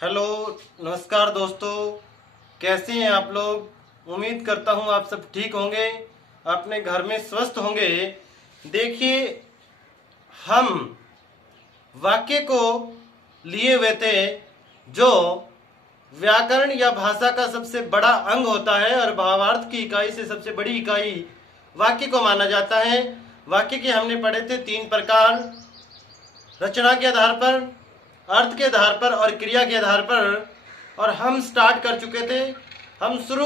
Hello, नमस्कार दोस्तों। कैसे हैं आप लोग? उम्मीद करता हूं आप सब ठीक होंगे, अपने घर में स्वस्थ होंगे। देखिए, हम वाक्य को लिए हुए थे जो व्याकरण या भाषा का सबसे बड़ा अंग होता है और भावार्थ की इकाई से सबसे बड़ी इकाई वाक्य को माना जाता है। वाक्य के हमने पढ़े थे 3 प्रकार: रचना के आधार पर, अर्थ के आधार पर और क्रिया के आधार पर। और हम शुरू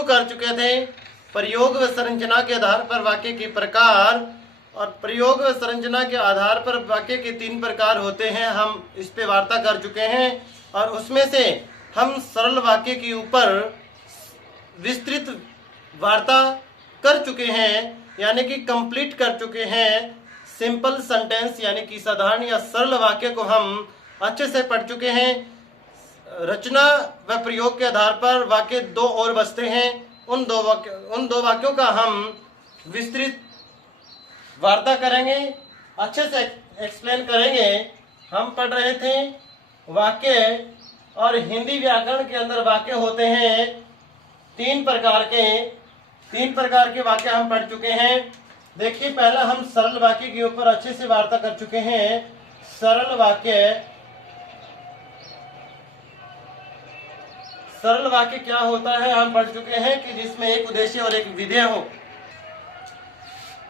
कर चुके थे प्रयोग व संरचना के आधार पर वाक्य के प्रकार। और प्रयोग व संरचना के आधार पर वाक्य के 3 प्रकार होते हैं, हम इस पे वार्ता कर चुके हैं। और उसमें से हम सरल वाक्य के ऊपर विस्तृत वार्ता कर चुके हैं, यानी कि कंप्लीट कर चुके हैं। सिंपल सेंटेंस यानी कि साधारण या सरल वाक्य को हम अच्छे से पढ़ चुके हैं। रचना व प्रयोग के आधार पर वाक्य 2 और बचते हैं। उन दो वाक्यों का हम विस्तृत वार्ता करेंगे, अच्छे से एक्सप्लेन करेंगे। हम पढ़ रहे थे वाक्य, और हिंदी व्याकरण के अंदर वाक्य होते हैं 3 प्रकार के वाक्य हम पढ़ चुके हैं। देखिए, पहला हम सरल वाक्य के ऊपर अच्छे से वार्ता कर चुके हैं। सरल वाक्य क्या होता है हम पढ़ चुके हैं कि जिसमें एक उद्देश्य और एक विधेय हो।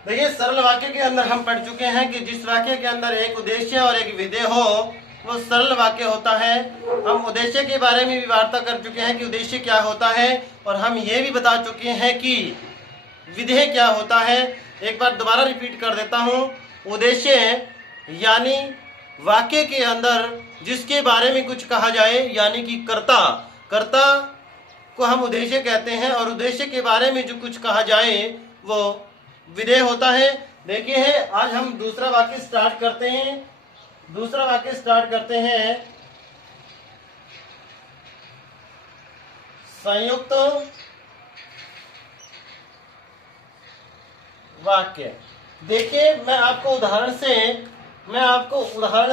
देखिए, सरल वाक्य के अंदर हम पढ़ चुके हैं कि जिस वाक्य के अंदर एक उद्देश्य और एक विधेय हो वो सरल वाक्य होता है। हम उद्देश्य के बारे में भी वार्ता कर चुके हैं कि उद्देश्य क्या होता है, और हम ये भी बता चुके हैं कि विधेय क्या होता है। एक बार दोबारा रिपीट कर देता हूँ। उद्देश्य यानी वाक्य के अंदर जिसके बारे में कुछ कहा जाए, यानी कि कर्ता को हम उद्देश्य कहते हैं, और उद्देश्य के बारे में जो कुछ कहा जाए वो विधेय होता है। देखिए, आज हम दूसरा वाक्य स्टार्ट करते हैं। संयुक्त वाक्य। देखिए, मैं आपको उदाहरण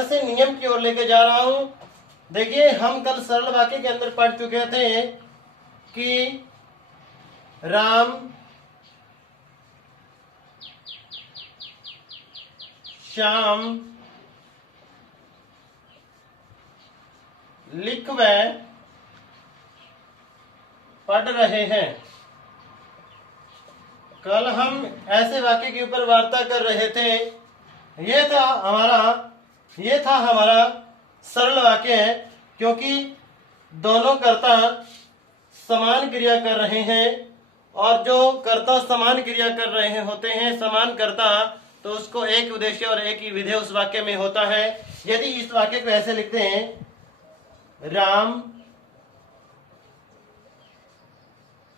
से नियम की ओर लेके जा रहा हूं। देखिए, हम कल सरल वाक्य के अंदर पढ़ चुके थे कि राम श्याम लिख व पढ़ रहे हैं। कल हम ऐसे वाक्य के ऊपर वार्ता कर रहे थे। ये था हमारा सरल वाक्य है, क्योंकि दोनों कर्ता समान क्रिया कर रहे हैं, और जो कर्ता समान क्रिया कर रहे होते हैं, समान कर्ता, तो उसको एक उद्देश्य और एक ही विधेय उस वाक्य में होता है। यदि इस वाक्य को ऐसे लिखते हैं, राम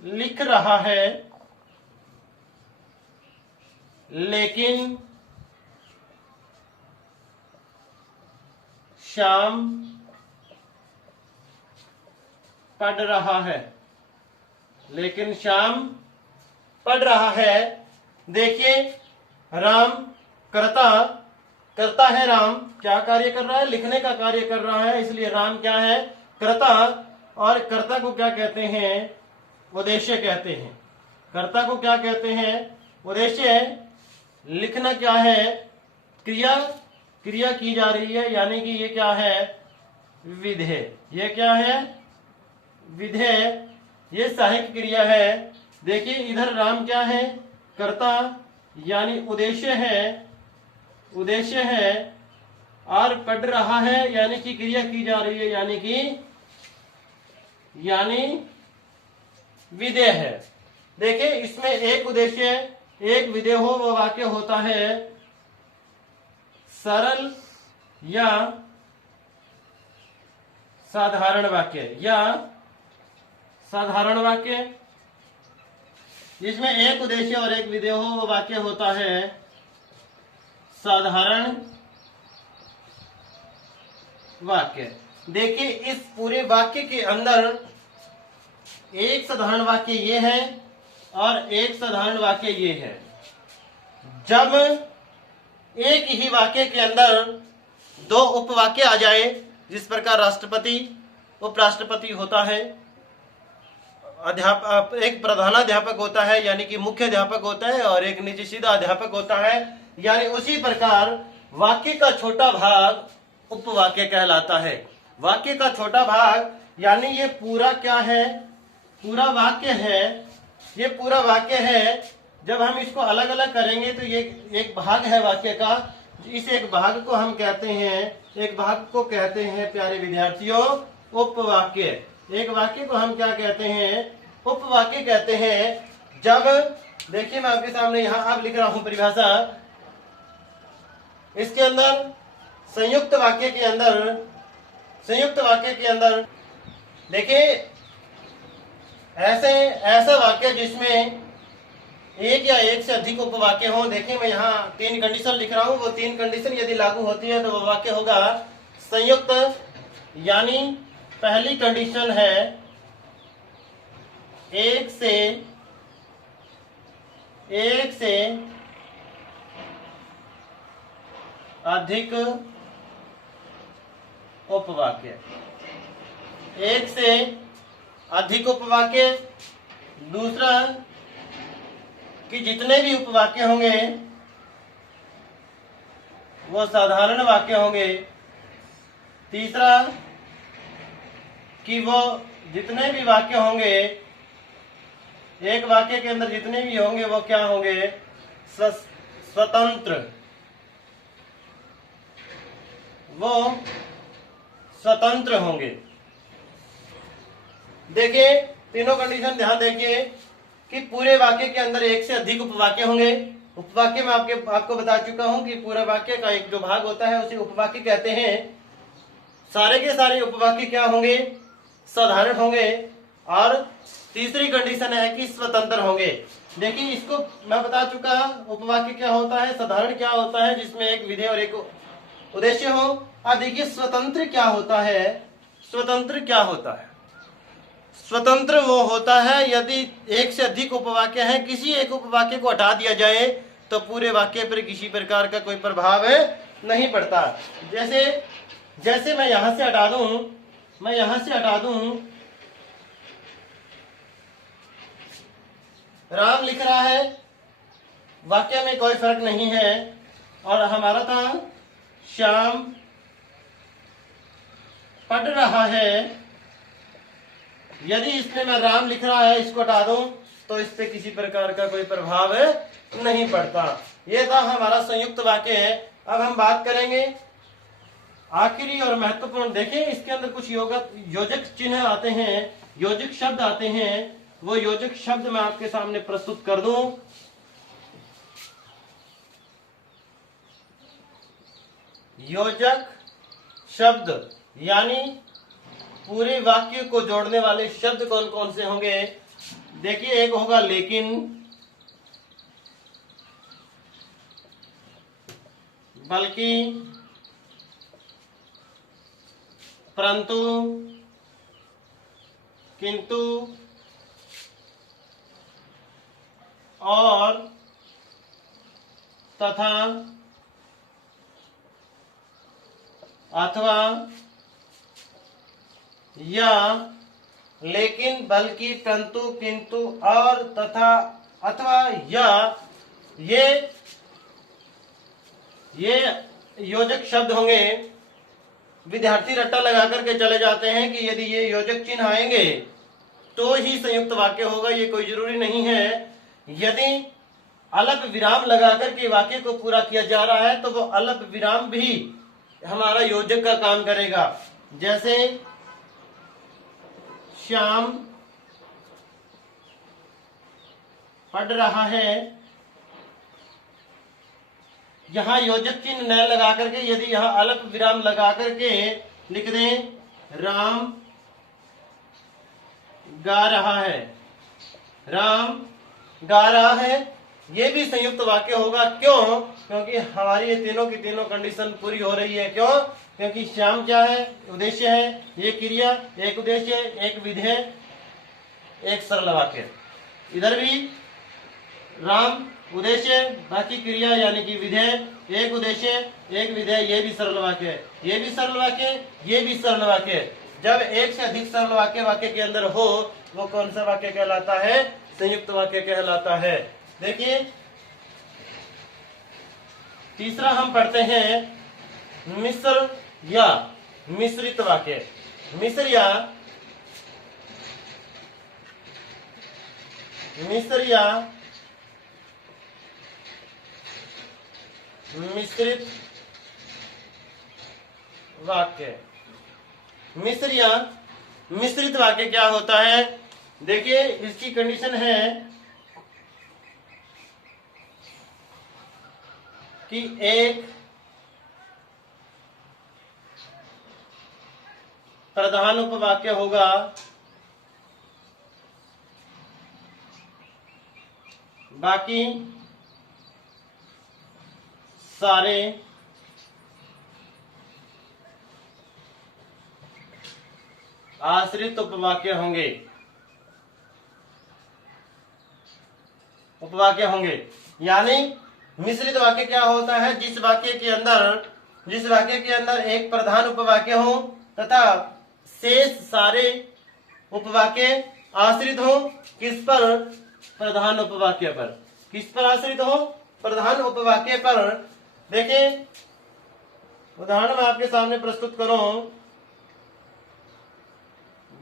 लिख रहा है लेकिन श्याम पढ़ रहा है। देखिए, राम करता है। राम क्या कार्य कर रहा है? लिखने का कार्य कर रहा है, इसलिए राम क्या है? कर्ता। और कर्ता को क्या कहते हैं? उद्देश्य कहते हैं। कर्ता को क्या कहते हैं? उद्देश्य। लिखना क्या है? क्रिया की जा रही है, यानी कि ये क्या है? विधेय। ये क्या है? विधेय। ये सहायक क्रिया है। देखिए, इधर राम क्या है? कर्ता, यानी उद्देश्य है। और पढ़ रहा है, यानी कि क्रिया की जा रही है, यानी विधेय है। देखिए, इसमें एक उद्देश्य एक विधेय हो वो वाक्य होता है सरल या साधारण वाक्य। जिसमें एक उद्देश्य और एक विधेय हो वो वाक्य होता है साधारण वाक्य। देखिए, इस पूरे वाक्य के अंदर एक साधारण वाक्य ये है और एक साधारण वाक्य ये है। जब एक ही वाक्य के अंदर 2 उपवाक्य आ जाए, जिस प्रकार राष्ट्रपति उपराष्ट्रपति होता है, एक प्रधानाध्यापक होता है यानी कि मुख्य अध्यापक होता है, और एक निजी सीधा अध्यापक होता है। यानी उसी प्रकार वाक्य का छोटा भाग उपवाक्य कहलाता है। वाक्य का छोटा भाग यानी ये पूरा क्या है, पूरा वाक्य है, ये पूरा वाक्य है। जब हम इसको अलग अलग करेंगे तो ये एक भाग है वाक्य का। इस एक भाग को हम कहते हैं, एक भाग को कहते हैं प्यारे विद्यार्थियों उपवाक्य। एक वाक्य को हम क्या कहते हैं, उपवाक्य कहते हैं। जब देखिए मैं आपके सामने यहाँ अब लिख रहा हूं परिभाषा। इसके अंदर संयुक्त वाक्य के अंदर देखिए ऐसा वाक्य जिसमें एक या एक से अधिक उपवाक्य हो। देखिए मैं यहाँ 3 कंडीशन लिख रहा हूं, वो 3 कंडीशन यदि लागू होती है तो वो वाक्य होगा संयुक्त। यानी पहली कंडीशन है एक से अधिक उपवाक्य, एक से अधिक उपवाक्य। दूसरा कि जितने भी उपवाक्य होंगे वो साधारण वाक्य होंगे। तीसरा कि वो जितने भी वाक्य होंगे, एक वाक्य के अंदर जितने भी होंगे वो क्या होंगे, स्वतंत्र, वो स्वतंत्र होंगे। देखिए तीनों कंडीशन ध्यान देखिए कि पूरे वाक्य के अंदर एक से अधिक उपवाक्य होंगे। उपवाक्य में आपको बता चुका हूं कि पूरे वाक्य का एक जो भाग होता है उसे उपवाक्य कहते हैं। सारे के सारे उपवाक्य क्या होंगे, साधारण होंगे। और तीसरी कंडीशन है कि स्वतंत्र होंगे। देखिए इसको मैं बता चुका, उपवाक्य क्या होता है, साधारण क्या होता है जिसमें एक विधेय और एक उद्देश्य हो। अब देखिए स्वतंत्र क्या होता है, स्वतंत्र क्या होता है, स्वतंत्र वो होता है यदि एक से अधिक उपवाक्य है, किसी एक उपवाक्य को हटा दिया जाए तो पूरे वाक्य पर किसी प्रकार का कोई प्रभाव नहीं पड़ता। जैसे मैं यहां से हटा दूं, राम लिख रहा है, वाक्य में कोई फर्क नहीं है। और हमारा था श्याम पढ़ रहा है। यदि इसमें मैं राम लिख रहा है, इसको हटा दूं तो इस पे किसी प्रकार का कोई प्रभाव नहीं पड़ता। ये था हमारा संयुक्त वाक्य है। अब हम बात करेंगे आखिरी और महत्वपूर्ण। देखिए इसके अंदर कुछ योजक चिन्ह आते हैं, योजक शब्द आते हैं। वो योजक शब्द मैं आपके सामने प्रस्तुत कर दूं। योजक शब्द यानी पूरे वाक्य को जोड़ने वाले शब्द कौन कौन से होंगे। देखिए एक होगा लेकिन, बल्कि, परंतु, किंतु, और, तथा, अथवा, या, लेकिन, बल्कि, परंतु, किंतु, और, तथा, अथवा, या, ये योजक शब्द होंगे। विद्यार्थी रट्टा लगा करके चले जाते हैं कि यदि ये योजक चिन्ह आएंगे तो ही संयुक्त वाक्य होगा। ये कोई जरूरी नहीं है। यदि अल्प विराम लगा करके वाक्य को पूरा किया जा रहा है तो वो अल्प विराम भी हमारा योजक का काम करेगा। जैसे श्याम पढ़ रहा है, यहां योजक चिन्ह न लगा करके यदि यहां अल्प विराम लगा करके लिख दें राम गा रहा है, राम गा रहा है, ये भी संयुक्त वाक्य होगा। क्यों? क्योंकि हमारी ये तीनों की तीनों कंडीशन पूरी हो रही है। क्यों? क्योंकि श्याम क्या है, उद्देश्य है, ये क्रिया, एक उद्देश्य, एक विधेय, एक सरल वाक्य। इधर भी राम उद्देश्य, बाकी क्रिया यानी कि विधेय, एक उद्देश्य, एक विधेय, ये भी सरल वाक्य है, ये भी सरल वाक्य, ये भी सरल वाक्य। जब एक से अधिक सरल वाक्य वाक्य के अंदर हो, वो कौन सा वाक्य कहलाता है? संयुक्त वाक्य कहलाता है। देखिए तीसरा हम पढ़ते हैं मिश्र या मिश्रित वाक्य। मिश्र या मिश्रित वाक्य। मिश्र या मिश्रित वाक्य क्या होता है? देखिए इसकी कंडीशन है कि एक प्रधान उपवाक्य होगा, बाकी सारे आश्रित उपवाक्य होंगे। यानी मिश्रित वाक्य क्या होता है? जिस वाक्य के अंदर एक प्रधान उपवाक्य हो तथा शेष सारे उपवाक्य आश्रित हो किस पर? प्रधान उपवाक्य पर। किस पर आश्रित हो? प्रधान उपवाक्य पर। देखें उदाहरण मैं आपके सामने प्रस्तुत करूं।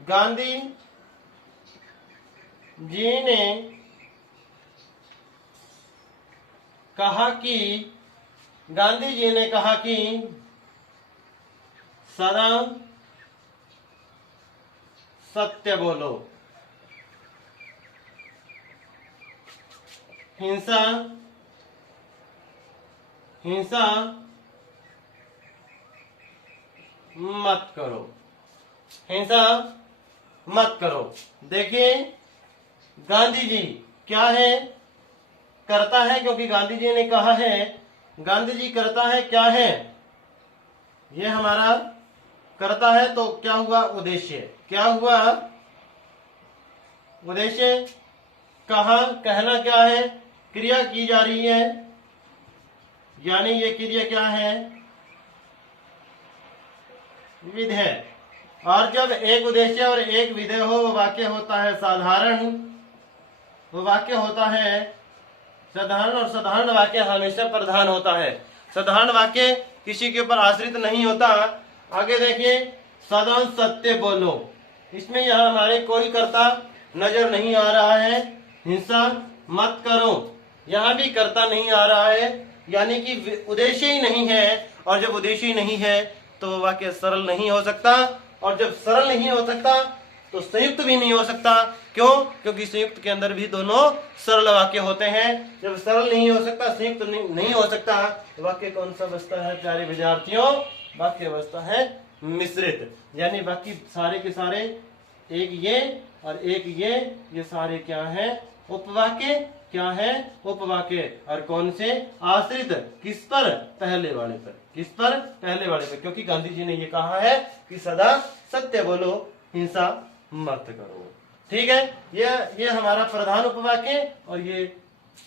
गांधी जी ने कहा कि सदा सत्य बोलो, हिंसा मत करो। देखिए गांधी जी क्या है? करता है, क्योंकि गांधी जी ने कहा है। गांधी जी करता है क्या है? ये हमारा करता है, तो क्या हुआ? उद्देश्य। क्या हुआ? उद्देश्य। कहा, कहना क्या है? क्रिया की जा रही है, यानी ये क्रिया क्या है? विधेय। और जब एक उद्देश्य और एक विधेय हो, वो वाक्य होता है साधारण। और साधारण वाक्य हमेशा प्रधान होता है। साधारण वाक्य किसी के ऊपर आश्रित नहीं होता। आगे देखिए, सदा सत्य बोलो। इसमें यहाँ हमारे कोई कर्ता नजर नहीं आ रहा है। हिंसा मत करो, यहाँ भी कर्ता नहीं आ रहा है, यानी कि उद्देश्य ही नहीं है। और जब उद्देश्य ही नहीं है तो वो वाक्य सरल नहीं हो सकता। और जब सरल नहीं हो सकता तो संयुक्त भी नहीं हो सकता। क्यों? क्योंकि संयुक्त के अंदर भी दोनों सरल वाक्य होते हैं। जब सरल नहीं हो सकता, संयुक्त नहीं हो सकता, तो वाक्य कौन सा बचता है प्यारे विद्यार्थियों? वाक्य बचता है मिश्रित। यानी बाकी सारे के सारे, एक ये और एक ये सारे क्या है? उपवाक्य। क्या है? उपवाक्य। और कौन से? आश्रित। किस पर? पहले वाले पर। किस पर? पहले वाले पर। क्योंकि गांधी जी ने ये कहा है कि सदा सत्य बोलो, हिंसा मत करो। ठीक है, ये हमारा प्रधान उपवाक्य और ये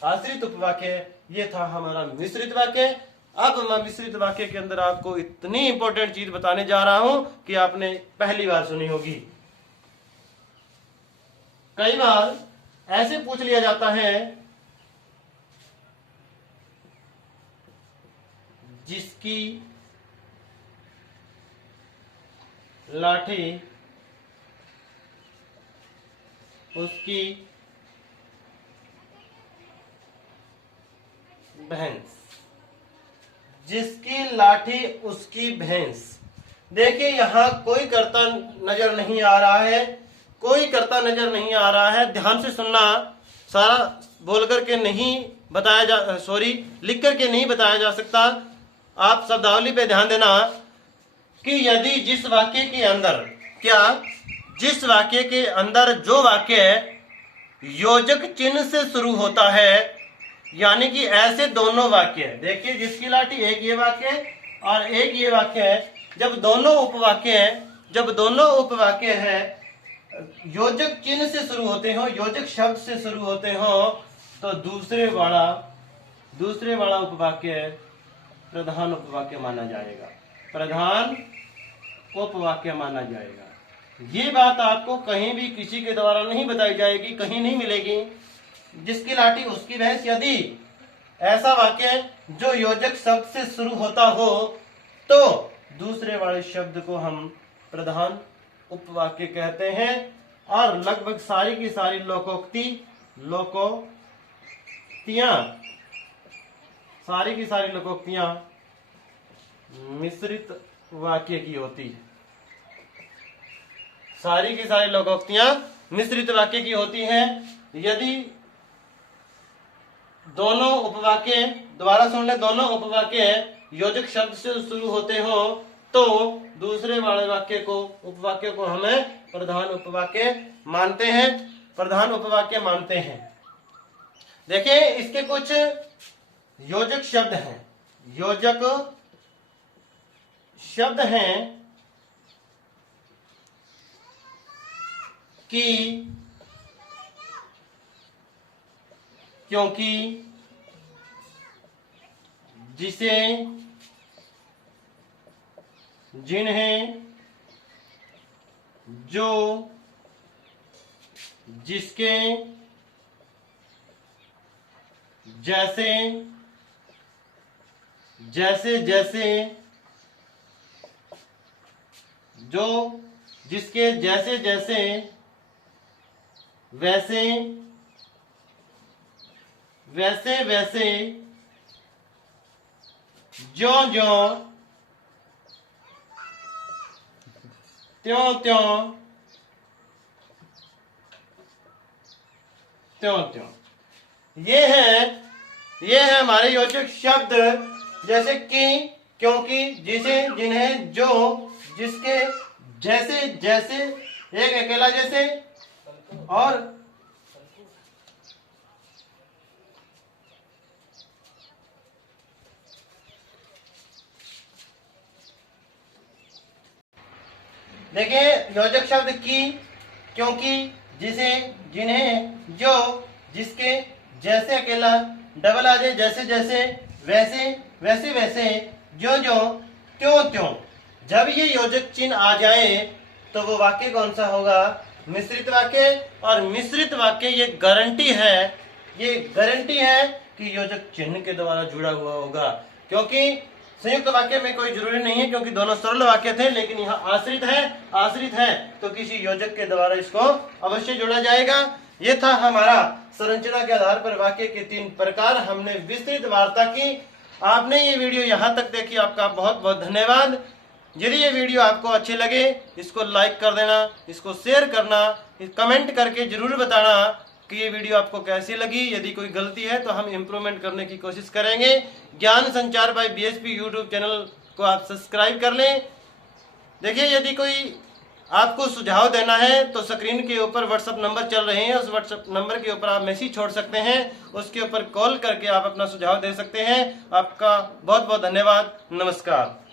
आश्रित उपवाक्य। ये था हमारा मिश्रित वाक्य। अब मैं मिश्रित वाक्य के अंदर आपको इतनी इंपॉर्टेंट चीज बताने जा रहा हूं कि आपने पहली बार सुनी होगी। कई बार ऐसे पूछ लिया जाता है, जिसकी लाठी उसकी भैंस। जिसकी लाठी उसकी भैंस। देखिए यहां कोई कर्ता नजर नहीं आ रहा है। कोई कर्ता नजर नहीं आ रहा है। ध्यान से सुनना, सारा बोल करके नहीं बताया जा, लिख करके नहीं बताया जा सकता। आप शब्दावली पे ध्यान देना कि यदि जिस वाक्य के अंदर जो वाक्य योजक चिन्ह से शुरू होता है, यानी कि ऐसे दोनों वाक्य, देखिए जिसकी लाठी, एक ये वाक्य और एक ये वाक्य है। जब दोनों उपवाक्य हैं योजक चिन्ह से शुरू होते हो, योजक शब्द से शुरू होते हो, तो दूसरे वाला उपवाक्य प्रधान उपवाक्य माना जाएगा। प्रधान उपवाक्य माना जाएगा। ये बात आपको कहीं भी किसी के द्वारा नहीं बताई जाएगी, कहीं नहीं मिलेगी। जिसकी लाठी उसकी भैंस, यदि ऐसा वाक्य जो योजक शब्द से शुरू होता हो तो दूसरे वाले शब्द को हम प्रधान उपवाक्य कहते हैं। और लगभग सारी की सारी लोकोक्तियां मिश्रित वाक्य की होती है। सारी की सारी लोकोक्तियां मिश्रित वाक्य की होती हैं। यदि दोनों उपवाक्य, दोबारा सुन ले, दोनों उपवाक्य योजक शब्द से शुरू होते हो तो दूसरे वाले वाक्य को, उपवाक्य को हमें प्रधान उपवाक्य मानते हैं, प्रधान उपवाक्य मानते हैं। देखिए इसके कुछ योजक शब्द हैं, योजक शब्द हैं कि, क्योंकि, जिसे, जिन्हें, जो, जिसके, जैसे, जैसे जैसे, जो, जिसके, जैसे जैसे, वैसे वैसे वैसे, ज्यों ज्यों, त्यों त्यों, त्यों त्यों। ये है हमारे योजक शब्द, जैसे कि, क्योंकि, जिसे, जिन्हें, जो, जिसके, जैसे जैसे, एक अकेला जैसे, और देखिए योजक शब्द की, क्योंकि, जिसे, जिन्हें, जो, जिसके, जैसे अकेला, डबल आ जाए, जैसे जैसे, वैसे वैसे वैसे, जो जो, त्यों त्यों। जब ये योजक चिन्ह आ जाए तो वो वाक्य कौन सा होगा? मिश्रित वाक्य। और मिश्रित वाक्य ये गारंटी है कि योजक चिन्ह के द्वारा जुड़ा हुआ होगा, क्योंकि संयुक्त वाक्य में कोई जरूरी नहीं है, क्योंकि दोनों सरल वाक्य थे, लेकिन यहाँ आश्रित है तो किसी योजक के द्वारा इसको अवश्य जोड़ा जाएगा। ये था हमारा संरचना के आधार पर वाक्य के 3 प्रकार। हमने विस्तृत वार्ता की। आपने ये वीडियो यहाँ तक देखी, आपका बहुत बहुत धन्यवाद। यदि ये वीडियो आपको अच्छे लगे, इसको लाइक कर देना, इसको शेयर करना, कमेंट करके जरूर बताना कि ये वीडियो आपको कैसी लगी। यदि कोई गलती है तो हम इम्प्रूवमेंट करने की कोशिश करेंगे। ज्ञान संचार बाय बीएसपी यूट्यूब चैनल को आप सब्सक्राइब कर लें। देखिए यदि कोई आपको सुझाव देना है तो स्क्रीन के ऊपर व्हाट्सएप नंबर चल रहे हैं, उस व्हाट्सएप नंबर के ऊपर आप मैसेज छोड़ सकते हैं, उसके ऊपर कॉल करके आप अपना सुझाव दे सकते हैं। आपका बहुत बहुत धन्यवाद। नमस्कार।